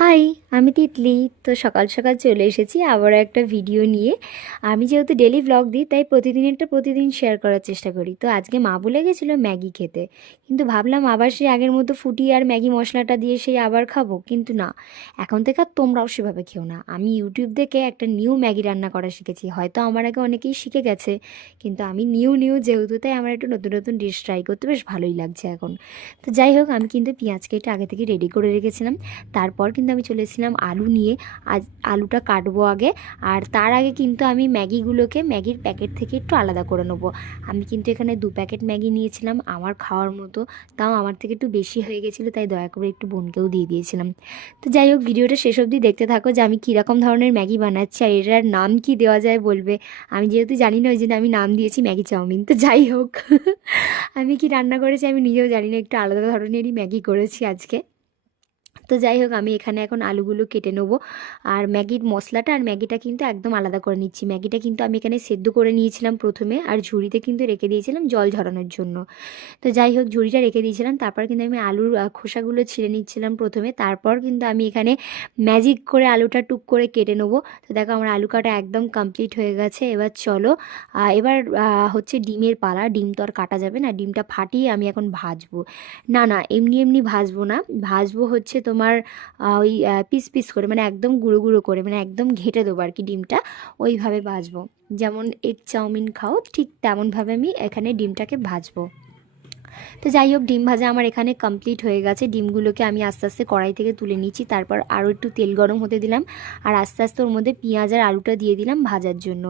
High, আমি তিতলি। তো সকাল সকাল চলে এসেছি আবার একটা ভিডিও নিয়ে। আমি যেহেতু ডেলি ব্লগ দিই তাই প্রতিদিন শেয়ার করার চেষ্টা করি। তো আজকে মা বলে গেছিলো ম্যাগি খেতে, কিন্তু ভাবলাম আবার সেই আগের মতো ফুটি আর ম্যাগি মশলাটা দিয়ে সেই আবার খাবো, কিন্তু না, এখন থেকে আর তোমরাও সেভাবে খেও না। আমি ইউটিউব দেখে একটা নিউ ম্যাগি রান্না করা শিখেছি। হয়তো আমার আগে অনেকেই শিখে গেছে, কিন্তু আমি নিউ যেহেতু, তাই আমার একটু নতুন নতুন ডিশ ট্রাই করতে বেশ ভালোই লাগছে এখন। তো যাই হোক, আমি কিন্তু পেঁয়াজ কেটে আগে থেকে রেডি করে রেখেছিলাম। তারপর কিন্তু আমি চলে এসেছিলাম আলু নিয়ে। আজ আলুটা কাটবো আগে, আর তার আগে কিন্তু আমি ম্যাগিগুলোকে ম্যাগির প্যাকেট থেকে একটু আলাদা করে নেবো। আমি কিন্তু এখানে 2 প্যাকেট ম্যাগি নিয়েছিলাম আমার খাওয়ার মতো। তাও আমার থেকে একটু বেশি হয়ে গেছিলো, তাই দয়া করে একটু বোনকেও দিয়ে দিয়েছিলাম। তো যাই হোক, ভিডিওটা শেষ অবধি দেখতে থাকো যে আমি কীরকম ধরনের ম্যাগি বানাচ্ছি আর এটার নাম কি দেওয়া যায় বলবে। আমি যেহেতু জানি না, ওই জন্য আমি নাম দিয়েছি ম্যাগি চাউমিন। তো যাই হোক, আমি কি রান্না করেছি আমি নিজেও জানি না, একটু আলাদা ধরনেরই ম্যাগি করেছি আজকে। তো যাই হোক, আমি এখানে এখন আলুগুলো কেটে নেবো। আর ম্যাগির মশলাটা আর ম্যাগিটা কিন্তু একদম আলাদা করে নিচ্ছি। ম্যাগিটা কিন্তু আমি এখানে সেদ্ধ করে নিয়েছিলাম প্রথমে, আর ঝুড়িতে কিন্তু রেখে দিয়েছিলাম জল ঝরানোর জন্য। তো যাই হোক, ঝুড়িটা রেখে দিয়েছিলাম। তারপর কিন্তু আমি আলুর খোসাগুলো ছিঁড়ে নিচ্ছিলাম প্রথমে। তারপর কিন্তু আমি এখানে ম্যাজিক করে আলুটা টুক করে কেটে নেবো। তো দেখো, আমার আলু কাটা একদম কমপ্লিট হয়ে গেছে। এবার চলো, এবার হচ্ছে ডিমের পালা। ডিম তো আর কাটা যাবে না, ডিমটা ফাটিয়ে আমি এখন ভাজবো। না না, এমনি এমনি ভাজবো না, ভাজবো হচ্ছে তোমার ওই পিস পিস করে, মানে একদম গুঁড়ো গুঁড়ো করে, মানে একদম ঘেঁটে দেবো আর কি ডিমটা। ওইভাবে ভাজবো, যেমন এগ চাউমিন খাও ঠিক তেমনভাবে আমি এখানে ডিমটাকে ভাজবো। তো যাই হোক, ডিম ভাজা আমার এখানে কমপ্লিট হয়ে গেছে। ডিমগুলোকে আমি আস্তে আস্তে কড়াই থেকে তুলে নিচ্ছি। তারপর আরও একটু তেল গরম হতে দিলাম, আর আস্তে আস্তে ওর মধ্যে পেঁয়াজ আর আলুটা দিয়ে দিলাম ভাজার জন্য।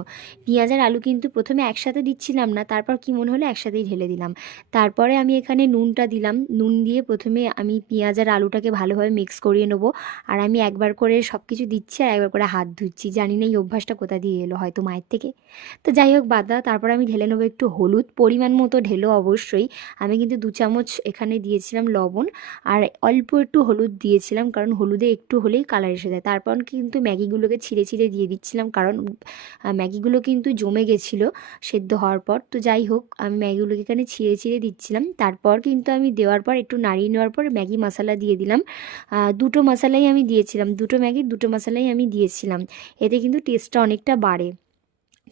পেঁয়াজ আর আলু কিন্তু প্রথমে একসাথে দিচ্ছিলাম না, তারপর কি মনে হলো একসাথেই ঢেলে দিলাম। তারপরে আমি এখানে নুনটা দিলাম। নুন দিয়ে প্রথমে আমি পেঁয়াজ আর আলুটাকে ভালোভাবে মিক্স করিয়ে নেবো। আর আমি একবার করে সব কিছু দিচ্ছি আর একবার করে হাত ধুচ্ছি। জানি না এই অভ্যাসটা কোথা দিয়ে এলো, হয়তো মায়ের থেকে। তো যাই হোক, বাদ দাও। তারপর আমি ঢেলে নেবো একটু হলুদ, পরিমাণ মতো ঢেলো অবশ্যই। আমি কিন্তু 2 চামচ এখানে দিয়েছিলাম লবণ, আর অল্প একটু হলুদ দিয়েছিলাম, কারণ হলুদে একটু হলেই কালার এসে যায়। তারপর কিন্তু ম্যাগিগুলোকে ছিঁড়ে ছিঁড়ে দিয়ে দিচ্ছিলাম, কারণ ম্যাগিগুলো কিন্তু জমে গেছিলো সেদ্ধ হওয়ার পর। তো যাই হোক, আমি ম্যাগিগুলোকে এখানে ছিঁড়ে ছিঁড়ে দিচ্ছিলাম। তারপর কিন্তু আমি দেওয়ার পর একটু নাড়িয়ে নেওয়ার পর ম্যাগি মশলা দিয়ে দিলাম। 2 মশলাই আমি দিয়েছিলাম, 2 ম্যাগির 2 মশলাই আমি দিয়েছিলাম। এতে কিন্তু টেস্টটা অনেকটা বাড়ে।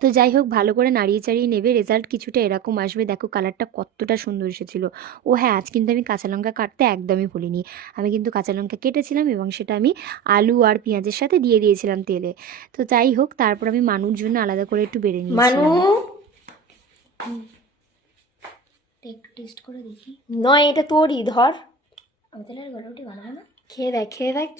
তো যাই হোক, ভালো করে নাড়িয়ে চাড়িয়ে নেবে। রেজাল্ট কিছুটা এরকম আসবে। দেখো কালারটা কতটা সুন্দর এসেছিলো। ও হ্যাঁ, আজ কিন্তু আমি কাঁচা লঙ্কা কাটতে একদমই ভুলিনি। আমি কিন্তু কাঁচা লঙ্কা কেটেছিলাম এবং সেটা আমি আলু আর পেঁয়াজের সাথে দিয়ে দিয়েছিলাম তেলে। তো যাই হোক, তারপর আমি মানুর জন্য আলাদা করে একটু বেড়ে মানু, নিয়েছিলাম। একটু টেস্ট করে দেখি। নয় এটা তোরই, ধর। আমি তাহলে আর গলা রুটি বানাবো না। খেয়ে দেখ, খেয়ে দেখ।